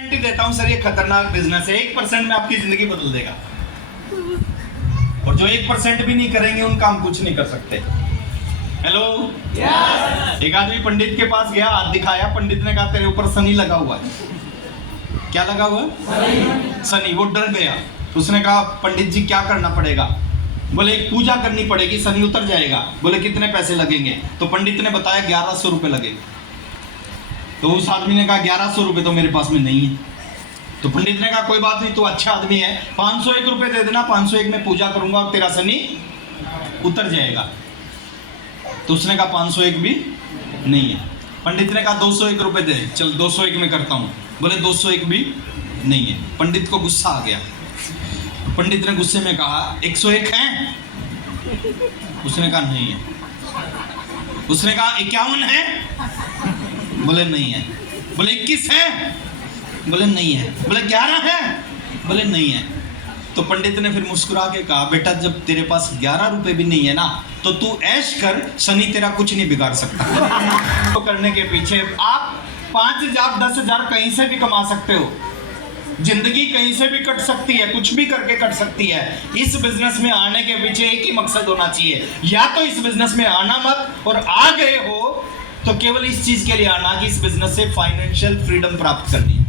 Guarantee देता हूं sir, ये खतरनाक बिजनेस है। 1% में आपकी जिंदगी बदल देगा, और जो 1% भी नहीं करेंगे उनका हम कुछ नहीं कर सकते। Hello yes! एक आदमी पंडित के पास गया, हाथ दिखाया, पंडित ने कहा तेरे ऊपर शनि लगा हुआ है। क्या लगा हुआ है? शनि। वो डर गया। उसने कहा पंडित जी क्या करना पड़ेगा? बोले एक पूजा करनी पड़ेगी, शनि उतर जाएगा। बोले कितने पैसे लगेंगे? तो पंडित ने बताया 1100 रुपये लगेंगे। तो उस आदमी ने कहा 1100 रुपये तो मेरे पास में नहीं है। तो पंडित ने कहा कोई बात नहीं, तू अच्छा आदमी है, 501 रुपये दे देना, 501 में पूजा करूंगा और तेरा शनि उतर जाएगा। तो उसने कहा 501 भी नहीं है। पंडित ने कहा 201 रुपये दे, चल 201 में करता हूँ। बोले 201 भी नहीं है। पंडित को गुस्सा आ गया। पंडित ने गुस्से में कहा 101 है? उसने कहा नहीं है। उसने कहा 51 है? बोले नहीं है। बोले 21 है? बोले नहीं है। बोले 11 है? बोले नहीं है। तो पंडित ने फिर मुस्कुरा के कहा बेटा जब तेरे पास 11 रुपए भी नहीं है ना, तो तू ऐश कर, शनि तेरा कुछ नहीं बिगाड़ सकता। तो करने के पीछे आप 5000 10,000 कहीं से भी कमा सकते हो। जिंदगी कहीं से भी कट सकती है, कुछ भी करके कट सकती है। इस बिजनेस में आने के पीछे एक ही मकसद होना चाहिए, या तो इस बिजनेस में आना मत, और आ गए हो तो केवल इस चीज के लिए आना कि इस बिजनेस से फाइनेंशियल फ्रीडम प्राप्त करनी है।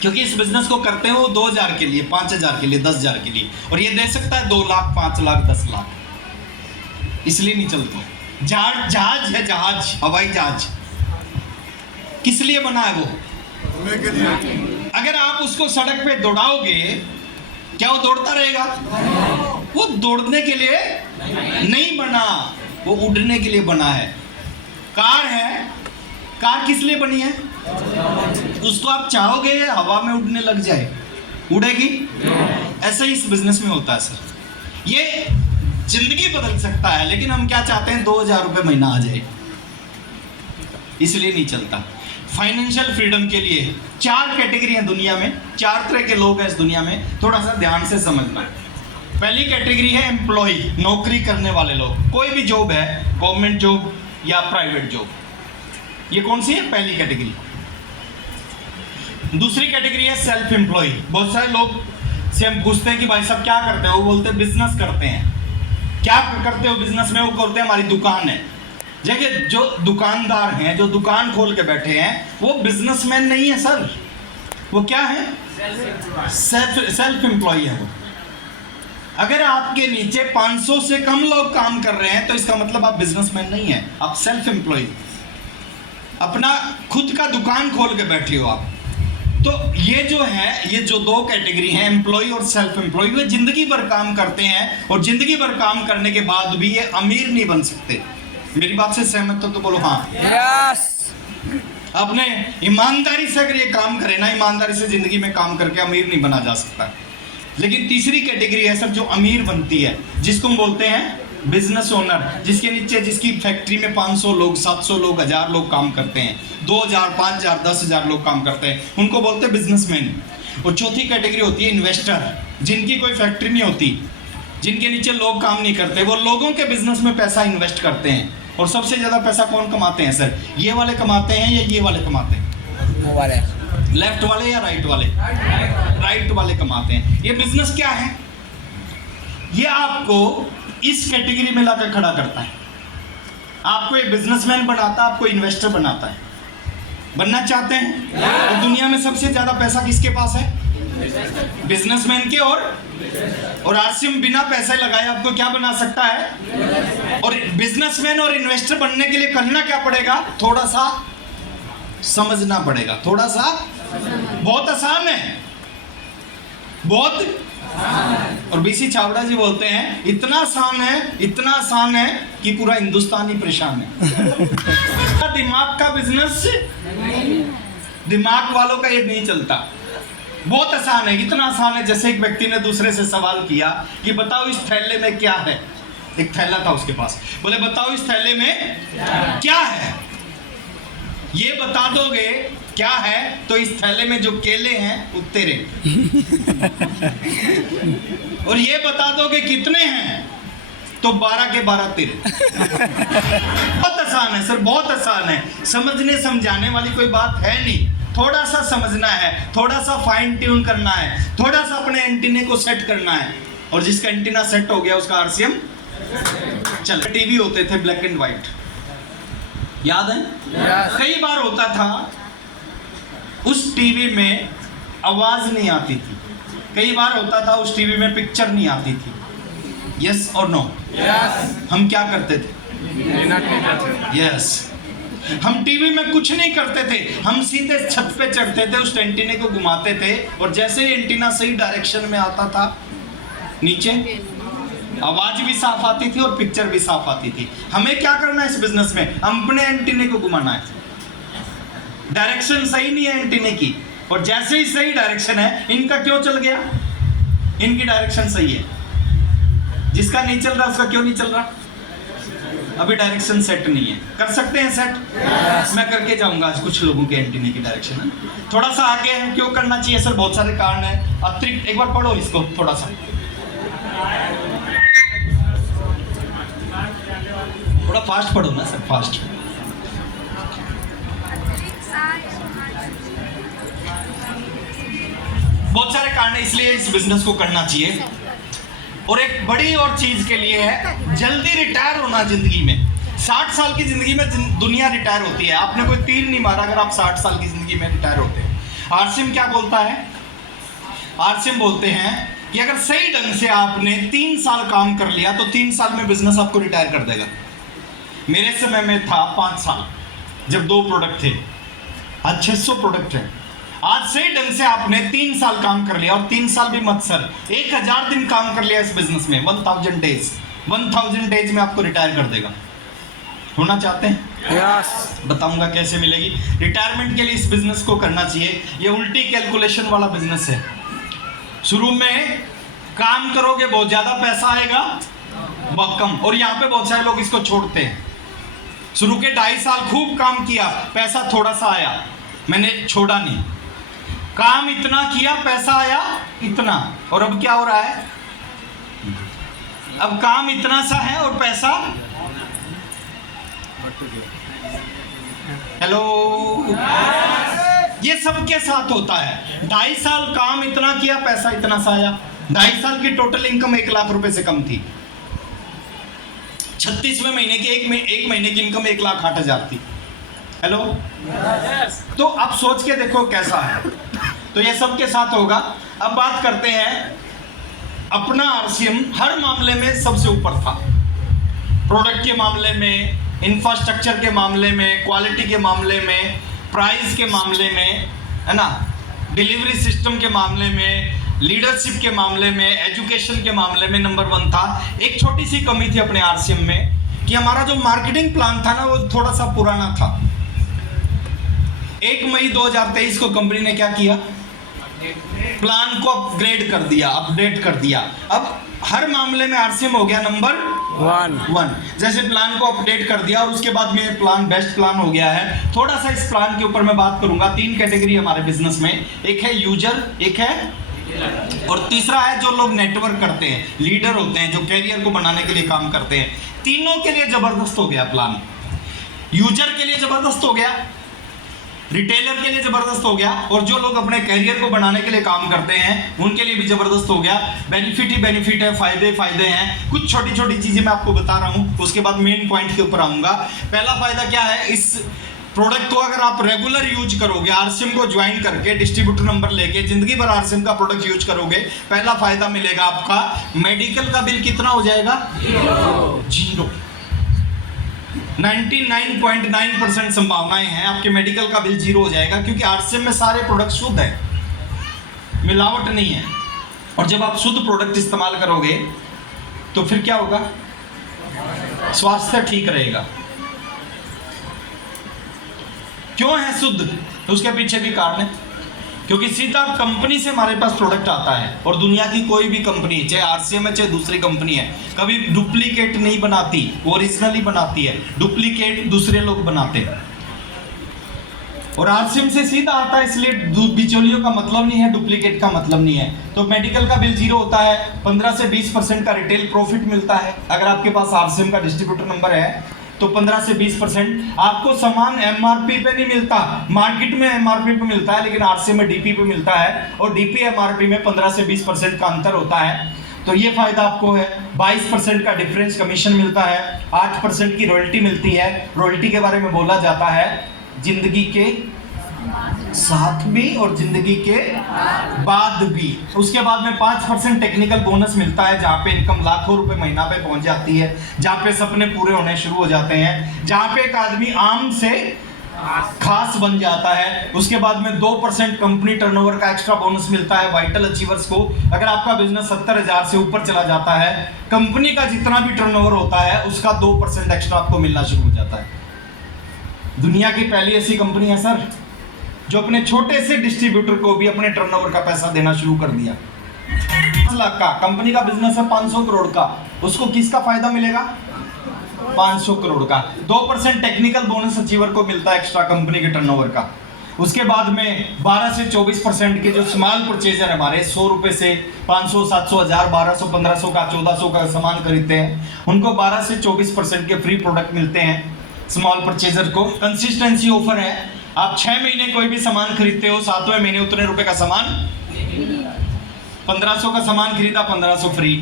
क्योंकि इस बिजनेस को करते हो 2000 के लिए, 5000 के लिए, 10,000 के लिए, और ये दे सकता है 2 लाख, 5 लाख, 10 लाख। इसलिए नहीं चलते। जहाज है, जहाज, हवाई जहाज किस लिए बना है? वो अगर आप उसको सड़क पे दौड़ाओगे, क्या वो दौड़ता रहेगा? वो दौड़ने के लिए नहीं बना, वो उड़ने के लिए बना है। कार है, कार किस लिए बनी है? उसको आप चाहोगे हवा में उड़ने लग जाए, उड़ेगी? ऐसा ही इस बिजनेस में होता है सर। ये जिंदगी बदल सकता है, लेकिन हम क्या चाहते हैं 2000 रुपये महीना आ जाए, इसलिए नहीं चलता। फाइनेंशियल फ्रीडम के लिए 4 कैटेगरी है दुनिया में, 4 तरह के लोग हैं इस दुनिया में, थोड़ा सा ध्यान से समझना। पहली कैटेगरी है एम्प्लॉय, नौकरी करने वाले लोग। कोई भी जॉब है, गवर्नमेंट जॉब या प्राइवेट जॉब, ये कौन सी है? पहली कैटेगरी। दूसरी कैटेगरी है सेल्फ एम्प्लॉय। बहुत सारे लोग से हम पूछते हैं कि भाई साहब क्या करते हो? वो बोलते हैं बिजनेस करते हैं। क्या करते हो बिजनेस में? वो बोलते हैं हमारी दुकान है। देखिए जो दुकानदार हैं, जो दुकान खोल के बैठे हैं, वो बिजनेसमैन नहीं है सर। वो क्या है? सेल्फ एम्प्लॉय है वो। अगर आपके नीचे 500 से कम लोग काम कर रहे हैं तो इसका मतलब आप बिजनेसमैन नहीं है, आप सेल्फ एम्प्लॉय, अपना खुद का दुकान खोल के बैठे हो आप। तो ये जो है, ये जो 2 कैटेगरी हैं, एम्प्लॉय और सेल्फ एम्प्लॉय, वे जिंदगी भर काम करते हैं, और जिंदगी भर काम करने के बाद भी ये अमीर नहीं बन सकते। मेरी बात से सहमत हो तो बोलो हाँ। यस। आपने ईमानदारी से अगर ये काम करे ना, ईमानदारी से जिंदगी में काम करके अमीर नहीं बना जा सकता। लेकिन तीसरी कैटेगरी है सर जो अमीर बनती है, जिसको हम बोलते हैं बिजनेस ओनर, जिसके नीचे, जिसकी फैक्ट्री में 500 लोग, 700 लोग, 1000 लोग काम करते हैं, 2000, 5000, 10,000 लोग काम करते हैं, उनको बोलते हैं बिजनेसमैन। और चौथी कैटेगरी होती है इन्वेस्टर, जिनकी कोई फैक्ट्री नहीं होती, जिनके नीचे लोग काम नहीं करते, वो लोगों के बिजनेस में पैसा इन्वेस्ट करते हैं। और सबसे ज्यादा पैसा कौन कमाते हैं सर? ये वाले कमाते हैं या ये वाले कमाते हैं? वो वाले। लेफ्ट वाले या राइट वाले? राइट वाले कमाते हैं। ये बिजनेस क्या है? ये आपको इस कैटेगरी में लाकर खड़ा करता है। आपको एक बिजनेसमैन बनाता है, आपको इन्वेस्टर बनाता है। बनना चाहते हैं? तो दुनिया में सबसे ज्यादा पैसा किसके पास है? बिजनेसमैन के। और आरसीएम बिना पैसे लगाए आपको क्या बना सकता है? और बिजनेसमैन और इन्वेस्टर बनने के लिए करना क्या पड़ेगा? थोड़ा सा समझना पड़ेगा, थोड़ा सा। बहुत आसान है, बहुत। और बीसी छाबड़ा जी बोलते हैं इतना आसान है, इतना आसान है कि पूरा हिंदुस्तान ही परेशान है। दिमाग का बिजनेस, दिमाग वालों का ये नहीं चलता। बहुत आसान है, इतना आसान है जैसे एक व्यक्ति ने दूसरे से सवाल किया कि बताओ इस थैले में क्या है। एक थैला था उसके पास, बोले बताओ इस थैले में क्या है। ये बता दोगे क्या है तो इस थैले में जो केले हैं वो तेरे, और ये बता दोगे कितने हैं तो 12 के 12 तेरे। बहुत आसान है सर, बहुत आसान है, समझने समझाने वाली कोई बात है नहीं। थोड़ा सा समझना है, थोड़ा सा फाइन ट्यून करना है, थोड़ा सा अपने एंटीने को सेट करना है, और जिसका एंटीना सेट हो गया उसका आरसीएम चल। टीवी होते थे ब्लैक एंड व्हाइट, याद है? कई बार होता था उस टीवी में आवाज नहीं आती थी, कई बार होता था उस टीवी में पिक्चर नहीं आती थी। यस और नो? हम क्या करते थे? यस, हम टीवी में कुछ नहीं करते थे, हम सीधे छत पे चढ़ते थे, उस एंटीने को घुमाते थे, और जैसे ही एंटीना सही डायरेक्शन में आता था नीचे आवाज भी साफ आती थी और पिक्चर भी साफ आती थी। हमें क्या करना है इस बिजनेस में? हम अपने एंटीने को घुमाना है। डायरेक्शन सही नहीं है एंटीने की, और जैसे ही सही डायरेक्शन है, इनका क्यों चल गया? इनकी डायरेक्शन सही है, जिसका नहीं चल रहा उसका क्यों नहीं चल रहा? अभी डायरेक्शन सेट नहीं है। कर सकते हैं सेट? मैं करके जाऊंगा आज कुछ लोगों के एंटीने की डायरेक्शन थोड़ा सा आगे है। क्यों करना चाहिए सर? बहुत सारे कारण है अतिरिक्त। एक बार पढ़ो इसको थोड़ा सा, थोड़ा फास्ट पढ़ो ना सर, फास्ट। बहुत सारे कारण है, इसलिए इस बिजनेस को करना चाहिए। और एक बड़ी और चीज के लिए है, जल्दी रिटायर होना जिंदगी में। 60 साल की जिंदगी में दुनिया रिटायर होती है। आपने कोई तीर नहीं मारा अगर आप 60 साल की जिंदगी में रिटायर होते हैं। आरसीएम क्या बोलता है? आरसीएम बोलते हैं कि अगर सही ढंग से आपने 3 साल काम कर लिया तो 3 साल में बिजनेस आपको रिटायर कर देगा। मेरे समय में था 5 साल, जब 2 प्रोडक्ट थे, आज 600 प्रोडक्ट है। आज सही ढंग से आपने 3 साल काम कर लिया, और 3 साल भी मत सर, 1000 दिन काम कर लिया इस बिजनेस में, 1000 डेज, 1000 डेज में आपको रिटायर कर देगा। होना चाहते हैं? यस। बताऊंगा कैसे मिलेगी। रिटायरमेंट के लिए इस बिजनेस को करना चाहिए। ये उल्टी कैलकुलेशन वाला बिजनेस है। शुरू में काम करोगे बहुत ज्यादा पैसा आएगा, बहुत कम। और यहाँ पे बहुत सारे लोग इसको छोड़ते हैं। शुरू के 2.5 साल खूब काम किया, पैसा थोड़ा सा आया, मैंने छोड़ा नहीं। काम इतना किया, पैसा आया इतना, और अब क्या हो रहा है? अब काम इतना सा है और पैसा, हेलो, ये सबके साथ होता है। 2.5 साल काम इतना किया, पैसा इतना सा आया। 2.5 साल की टोटल इनकम 1 लाख रुपए से कम थी। 36वें महीने की एक महीने की इनकम 1,08,000 थी। हेलो, तो आप सोच के देखो कैसा है। तो ये सबके साथ होगा। अब बात करते हैं, अपना आरसीएम हर मामले में सबसे ऊपर था। प्रोडक्ट के मामले में, इंफ्रास्ट्रक्चर के मामले में, क्वालिटी के मामले में, प्राइस के मामले में, है ना, डिलीवरी सिस्टम के मामले में, लीडरशिप के मामले में, एजुकेशन के मामले में नंबर 1 था। एक छोटी सी कमी थी अपने आरसीएम में कि हमारा जो मार्केटिंग प्लान था ना, वो थोड़ा सा पुराना था। 1 मई 2023 को कंपनी ने क्या किया? प्लान को अपग्रेड कर दिया, अपडेट कर दिया। अब हर मामले में आरसीएम हो गया नंबर 1। जैसे प्लान को अपडेट कर दिया और उसके बाद में प्लान बेस्ट प्लान हो गया है। थोड़ा सा इस प्लान के ऊपर मैं बात करूंगा। 3 कैटेगरी हमारे बिजनेस में, एक है यूजर, एक है, और तीसरा है जो लोग नेटवर्क करते हैं, लीडर होते हैं, जो कैरियर को बनाने के लिए काम करते हैं। तीनों के लिए जबरदस्त हो गया प्लान। यूजर के लिए जबरदस्त हो गया, रिटेलर के लिए जबरदस्त हो गया, और जो लोग अपने कैरियर को बनाने के लिए काम करते हैं उनके लिए भी जबरदस्त हो गया। बेनिफिट ही बेनिफिट है, फायदे हैं। कुछ छोटी छोटी चीजें मैं आपको बता रहा हूं, उसके बाद मेन पॉइंट के ऊपर आऊंगा। पहला फायदा क्या है? इस प्रोडक्ट को अगर आप रेगुलर यूज करोगे, आरसीएम को ज्वाइन करके, डिस्ट्रीब्यूटर नंबर लेके जिंदगी भर आरसीएम का प्रोडक्ट यूज करोगे, पहला फायदा मिलेगा आपका, मेडिकल का बिल कितना हो जाएगा? 0। 99.9% संभावनाएं हैं आपके मेडिकल का बिल 0 हो जाएगा, क्योंकि आरसीएम में सारे प्रोडक्ट शुद्ध है, मिलावट नहीं है। और जब आप शुद्ध प्रोडक्ट इस्तेमाल करोगे तो फिर क्या होगा? स्वास्थ्य ठीक रहेगा। क्यों है शुद्ध? उसके पीछे भी कारण है, क्योंकि सीधा कंपनी से हमारे पास प्रोडक्ट आता है, और दुनिया की कोई भी कंपनी, चाहे आरसीएम है चाहे दूसरी कंपनी है, कभी डुप्लीकेट नहीं बनाती, ओरिजिनल ही बनाती है। डुप्लीकेट दूसरे लोग बनाते हैं। और आरसीएम से सीधा आता है, इसलिए बिचौलियों का मतलब नहीं है, डुप्लीकेट का मतलब नहीं है। तो मेडिकल का बिल जीरो होता है, 15 से 20% का रिटेल प्रॉफिट मिलता है। अगर आपके पास आरसीएम का डिस्ट्रीब्यूटर नंबर है तो 15 से 20% आपको सामान एमआरपी पे नहीं मिलता, मार्केट में एमआरपी पे मिलता है, लेकिन आरसीएम में डीपी पे मिलता है, और डीपी एमआरपी में 15 से 20% का अंतर होता है। तो ये फायदा आपको है। 22% का डिफरेंस कमीशन मिलता है, 8% की रॉयल्टी मिलती है। रॉयल्टी के बारे में बोला जाता है जिंदगी के साथ भी और जिंदगी के बाद भी। उसके बाद में 5% टेक्निकल बोनस मिलता है, जहाँ पे इनकम लाखों रुपए महीना पे पहुंच जाती है, जहाँ पे सपने पूरे होने शुरू हो जाते हैं, जहाँ पे एक आदमी आम से खास बन जाता है। उसके बाद में 2% कंपनी टर्नओवर का एक्स्ट्रा बोनस मिलता है वाइटल अचीवर्स को। अगर आपका बिजनेस 70,000 से ऊपर चला जाता है, कंपनी का जितना भी टर्नओवर होता है उसका 2% एक्स्ट्रा आपको मिलना शुरू हो जाता है। दुनिया की पहली ऐसी कंपनी है सर जो अपने छोटे से डिस्ट्रीब्यूटर को भी अपने टर्नओवर का पैसा देना शुरू कर दिया। 5 लाख का कंपनी का बिजनेस है, 500 करोड़ का, उसको किसका फायदा मिलेगा? 500 करोड़ का। 2% टेक्निकल बोनस अचीवर को मिलता है एक्स्ट्रा कंपनी के टर्नओवर का। उसके बाद में 12 से 24% के जो स्मॉल परचेजर हमारे 100 रुपए से 500, 700, 1000, 1200, 1500 का, 1400 का सामान खरीदते हैं, उनको 12 से 24% के फ्री प्रोडक्ट मिलते हैं स्मॉल परचेजर को। कंसिस्टेंसी ऑफर है, आप 6 महीने कोई भी सामान खरीदते हो, 7वें महीने उतने रुपए का सामान, 1500 का सामान खरीदा 1500 फ्री,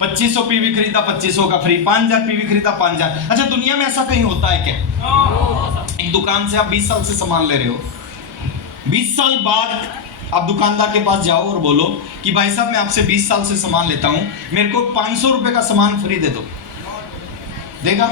2500 पीवी खरीदा 2500 का फ्री, 5000 पीवी खरीदा 5000। अच्छा, दुनिया में ऐसा कहीं होता है क्या? एक दुकान से आप 20 साल से सामान ले रहे हो, 20 साल बाद आप दुकानदार के पास जाओ और बोलो कि भाई साहब मैं आपसे 20 साल से सामान लेता हूं, मेरे को 500 रुपए का सामान फ्री दे दो, देगा?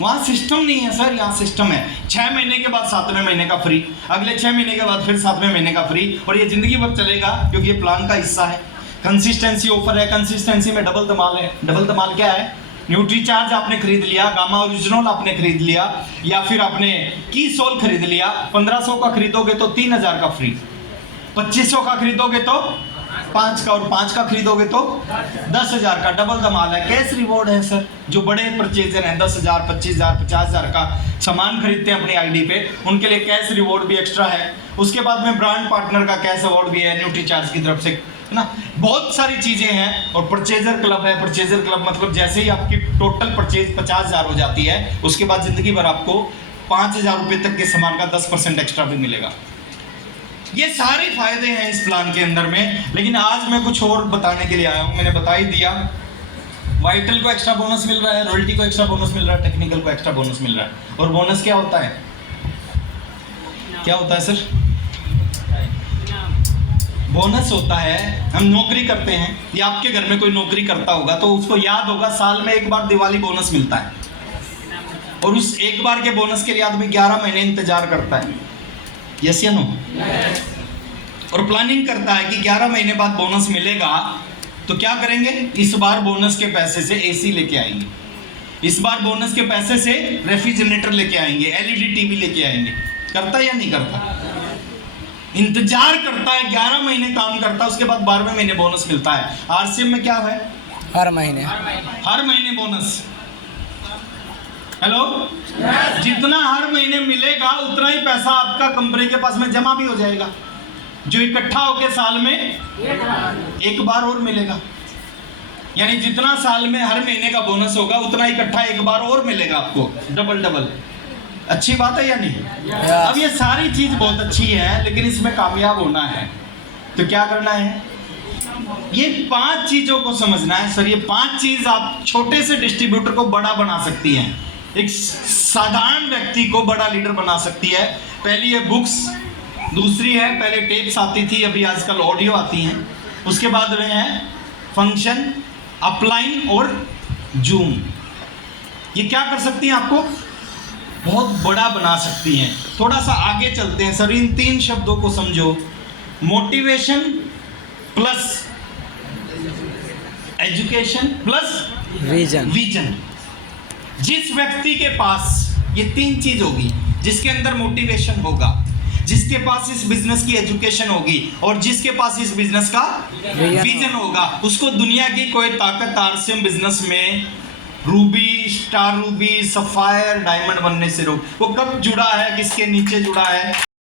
वहां सिस्टम नहीं है सर, यहाँ सिस्टम है 6 महीने के बाद 7वें महीने का फ्री, अगले 6 महीने के बाद फिर 7वें महीने का फ्री, और ये जिंदगी भर चलेगा क्योंकि ये प्लान का हिस्सा है। कंसिस्टेंसी ऑफर है, कंसिस्टेंसी में डबल धमाल है। डबल धमाल क्या है? न्यूट्री चार्ज आपने खरीद लिया, गामा ओरिजिनल आपने खरीद लिया, या फिर आपने की सोल खरीद लिया, 1500 का खरीदोगे तो 3000 का फ्री, 2500 का खरीदोगे तो 5 का, और 5 का खरीदोगे तो 10,000 का। डबल धमाल है, कैश रिवॉर्ड है सर। जो बड़े परचेजर हैं 10,000, 25,000, 50,000 का सामान खरीदते हैं अपनी आईडी पे, उनके लिए कैश रिवॉर्ड भी एक्स्ट्रा है। उसके बाद में ब्रांड पार्टनर का कैश अवार्ड भी है न्यूट्री चार्ज की तरफ से, है ना। बहुत सारी चीजें हैं। और परचेजर क्लब है। परचेजर क्लब मतलब जैसे ही आपकी टोटल परचेज 50,000 हो जाती है, उसके बाद जिंदगी भर आपको 5,000 रुपए तक के सामान का 10% एक्स्ट्रा भी मिलेगा। ये सारे फायदे हैं इस प्लान के अंदर में, लेकिन आज मैं कुछ और बताने के लिए आया हूं। मैंने बता ही दिया, वाइटल को एक्स्ट्रा बोनस मिल रहा है, रॉयल्टी को एक्स्ट्रा बोनस मिल रहा है, टेक्निकल को एक्स्ट्रा बोनस मिल रहा है। और बोनस क्या होता है? क्या होता है सर? बोनस होता है, हम नौकरी करते हैं या आपके घर में कोई नौकरी करता होगा तो उसको याद होगा साल में एक बार दिवाली बोनस मिलता है, और उस एक बार के बोनस के लिए आदमी 11 महीने इंतजार करता है। यस या नो? और प्लानिंग करता है कि 11 महीने बाद बोनस मिलेगा तो क्या करेंगे? इस बार बोनस के पैसे से एसी लेके आएंगे, इस बार बोनस के पैसे से रेफ्रिजरेटर लेके आएंगे, एलईडी टीवी लेके आएंगे। करता है या नहीं करता? इंतजार करता है, 11 महीने काम करता है, उसके बाद 12वें महीने बोनस मिलता है। आरसीएम में क्या है? हर महीने बोनस। हेलो, जितना हर महीने मिलेगा उतना ही पैसा आपका कंपनी के पास में जमा भी हो जाएगा, जो इकट्ठा होके साल में एक बार और मिलेगा। यानी जितना साल में हर महीने का बोनस होगा उतना इकट्ठा एक बार और मिलेगा आपको, डबल डबल। अच्छी बात है या नहीं? अब ये सारी चीज बहुत अच्छी है, लेकिन इसमें कामयाब होना है तो क्या करना है? ये 5 चीजों को समझना है सर। ये 5 चीज आप छोटे से डिस्ट्रीब्यूटर को बड़ा बना सकती हैं, एक साधारण व्यक्ति को बड़ा लीडर बना सकती है। पहली है बुक्स, दूसरी है पहले टेप्स आती थी, अभी आजकल ऑडियो आती हैं। उसके बाद में है फंक्शन, अपलाइन और जूम। ये क्या कर सकती हैं? आपको बहुत बड़ा बना सकती हैं। थोड़ा सा आगे चलते हैं सर, इन 3 शब्दों को समझो। Motivation plus education plus vision. जिस व्यक्ति के पास ये 3 चीज होगी, जिसके अंदर मोटिवेशन होगा, जिसके पास इस बिजनेस की एजुकेशन होगी और जिसके पास इस बिजनेस का विजन होगा, उसको दुनिया की कोई ताकत आरसीएम बिजनेस में Ruby, star Ruby, sapphire, diamond बनने से रोक, वो कब जुड़ा है, किसके नीचे जुड़ा है?